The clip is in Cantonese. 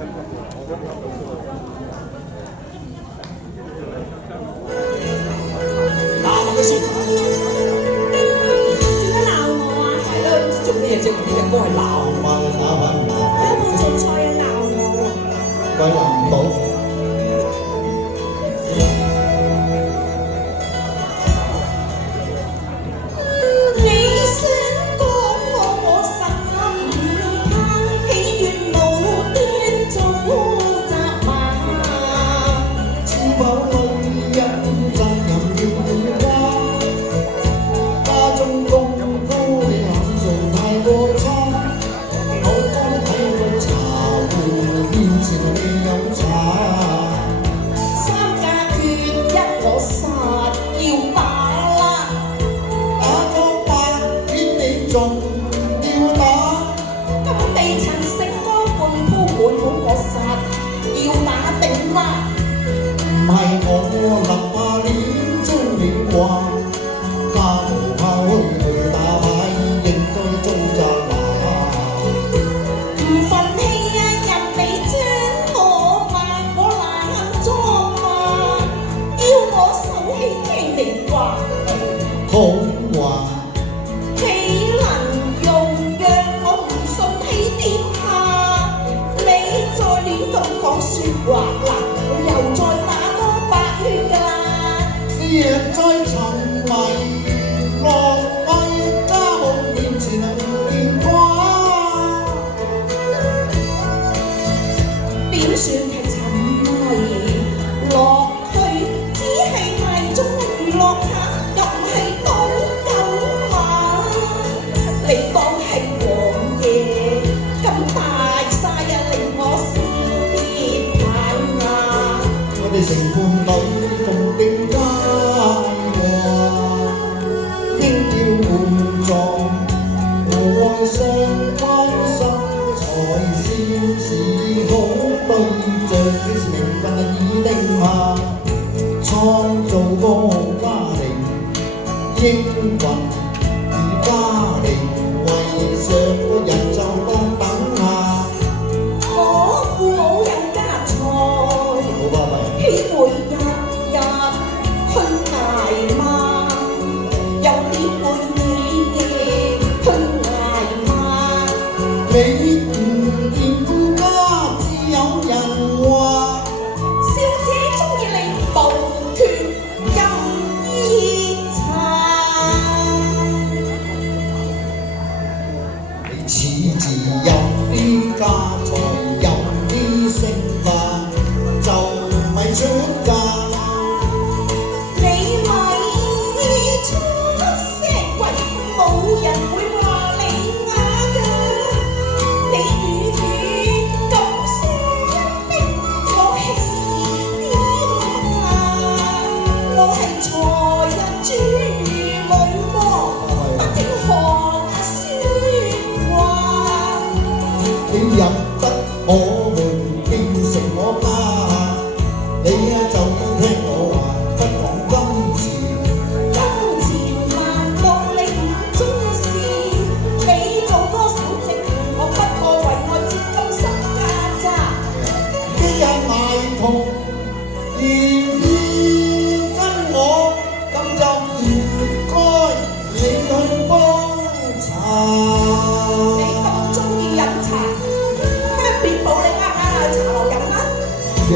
鬧我嘅說話，點解鬧我啊？係咯，唔知做咩啫？呢隻歌係鬧我有冇做錯嘢鬧我？歸還唔到。你想講我實唔怕，喜願無端做責罵。知否女人責任要花，家中功夫你肯做太過差，口乾睇到茶壺面前未有茶。三家缺一我實要打啦，打咗8圈你仲要打，咁地塵食光半鋪滿我實要打定啦。唔係我立下臉將你話，家無炮去打牌應該遭責罵。唔忿氣啊，人哋將我罵我懶裝嘛，要我手氣聽你話，好話豈能用讓我唔順氣點下？你再亂咁講説話嗱，我又再打多8圈㗎啦。人在沉迷落威，家務面前變卦。點算係沉迷落去？只係迷中娛樂下，又唔係賭狗馬。你當係王爺咁大晒啊，令我先排牙。我哋成伴侶共定佳話，應要互助，互愛相關心，才算是好對象。幾時名分已定下，創造個家庭，應允與家庭，為上個人就當等下。我父母有家財，好巴閉。豈會日日去捱罵？又點會你嘅去捱罵？你唔見家，只有人話。小姐中意你無權任意查。你似字有啲家財，有啲性格，就咪出嫁。你咪出聲，喂，冇人會話你啞㗎。你語語咁聲逼我氣癲啊！我係才人豬女喎，不停學説話。你入得我門，變成我家，你就要聽我話，不講金錢。金錢難道你唔中嘅事？你做歌手值我不過為愛接金身價咋？啲人賣同願意跟我，咁就唔該你去幫襯。你咁中意飲茶，咩變報你呃茶樓飲啦？讓